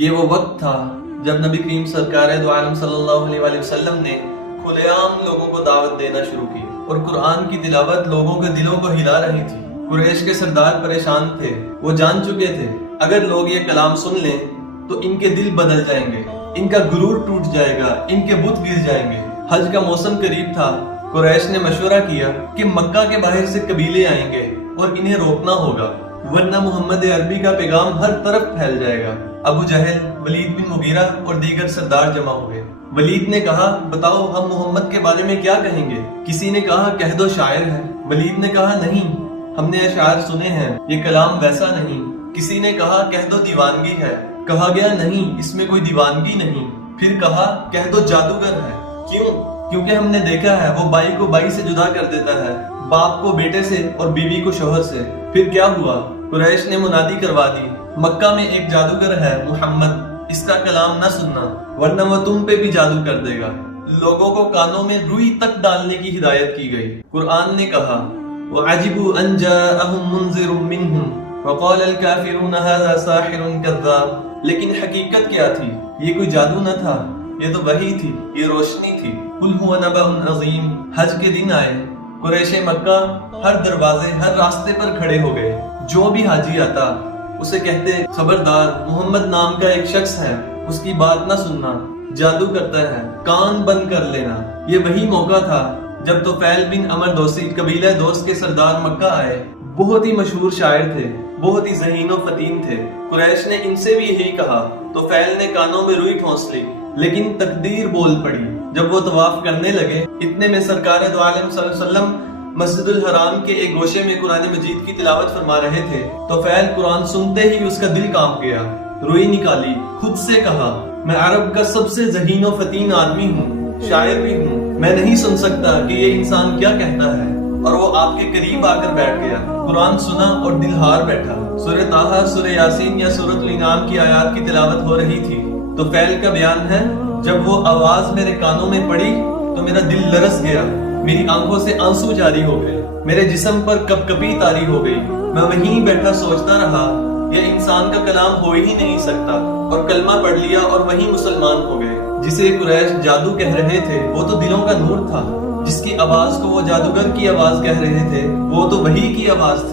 یہ وہ وقت تھا جب نبی کریم سرکار دو عالم صلی اللہ علیہ وسلم نے کھلے عام لوگوں کو دعوت دینا شروع کی اور قرآن کی تلاوت لوگوں کے دلوں کو ہلا رہی تھی۔ قریش کے سردار پریشان تھے، وہ جان چکے تھے اگر لوگ یہ کلام سن لیں تو ان کے دل بدل جائیں گے، ان کا غرور ٹوٹ جائے گا، ان کے بت گر جائیں گے۔ حج کا موسم قریب تھا۔ قریش نے مشورہ کیا کہ مکہ کے باہر سے قبیلے آئیں گے اور انہیں روکنا ہوگا، ورنہ محمد عربی کا پیغام ہر طرف پھیل جائے گا۔ ابو جہل، ولید بن مغیرہ اور دیگر سردار جمع ہوئے۔ ولید نے کہا، بتاؤ ہم محمد کے بارے میں کیا کہیں گے؟ کسی نے کہا کہہ دو شاعر ہے۔ ولید نے کہا نہیں، ہم نے اشعار سنے ہیں، یہ کلام ویسا نہیں۔ کسی نے کہا کہہ دو دیوانگی ہے۔ کہا گیا نہیں، اس میں کوئی دیوانگی نہیں۔ پھر کہا کہہ دو جادوگر ہے۔ کیوں؟ کیونکہ ہم نے دیکھا ہے وہ بائی کو بائی سے جدا کر دیتا ہے، باپ کو بیٹے سے اور بیوی کو شوہر سے۔ پھر کیا ہوا؟ قریش نے منادی کروا دی، مکہ میں ایک جادوگر ہے محمد، اس کا کلام نہ سننا ورنہ وہ تم پہ بھی جادو کر دے گا۔ لوگوں کو کانوں میں روئی تک ڈالنے کی ہدایت کی گئی۔ قرآن نے کہا وَعَجِبُوا أَن جَاءَهُم مُنذِرٌ مِّنْهُمْ وَقَالَ الْكَافِرُونَ هَذَا سَاحِرٌ كَذَّابٌ۔ لیکن حقیقت کیا تھی؟ یہ کوئی جادو نہ تھا، یہ تو وحی تھی، یہ روشنی تھی۔ قُلْ هُوَ نَبَأٌ عَظِيمٌ۔ حج کے دن آئے، قریش مکہ ہر دروازے، ہر راستے پر کھڑے ہو گئے۔ جو بھی حاجی آتا اسے کہتے خبردار، محمد نام کا ایک شخص ہے، اس کی بات نہ سننا، جادو کرتا ہے، کان بند کر لینا۔ یہ وہی موقع تھا جب طفیل بن عمر دوسی قبیلہ دوست کے سردار مکہ آئے۔ بہت ہی مشہور شاعر تھے، بہت ہی ذہین و فطین تھے۔ قریش نے ان سے بھی یہی کہا۔ طفیل نے کانوں میں روئی ٹھونس لی، لیکن تقدیر بول پڑی۔ جب وہ طواف کرنے لگے، اتنے میں سرکار دو عالم صلی اللہ علیہ وسلم مسجد الحرام کے ایک گوشے میں قرآن مجید کی تلاوت فرما رہے تھے۔ طفیل قرآن سنتے ہی اس کا دل کانپ گیا، روئی نکالی، خود سے کہا میں عرب کا سب سے ذہین و فطین آدمی ہوں، شاعر بھی ہوں، میں نہیں سن سکتا کہ یہ انسان کیا کہتا ہے۔ اور وہ آپ کے قریب آ کر بیٹھ گیا، قرآن سنا اور دل ہار بیٹھا۔ سورہ طٰہٰ، سورہ یاسین یا سورۃ الانعام کی آیات کی تلاوت ہو رہی تھی۔ طفیل کا بیان ہے، جب وہ آواز میرے کانوں میں پڑی تو میرا دل لرز گیا، میری آنکھوں سے آنسو جاری ہو گئے، میرے جسم پر کپ کپی طاری ہو گئی۔ میں وہیں بیٹھا سوچتا رہا یہ انسان کا کلام ہو ہی نہیں سکتا، اور کلمہ پڑھ لیا اور وہیں مسلمان ہو گئے۔ جسے قریش جادو کہہ رہے تھے وہ تو دلوں کا نور تھا، جس کی آواز کو وہ جادوگر کی آواز کہہ رہے تھے وہ تو وحی کی آواز تھی۔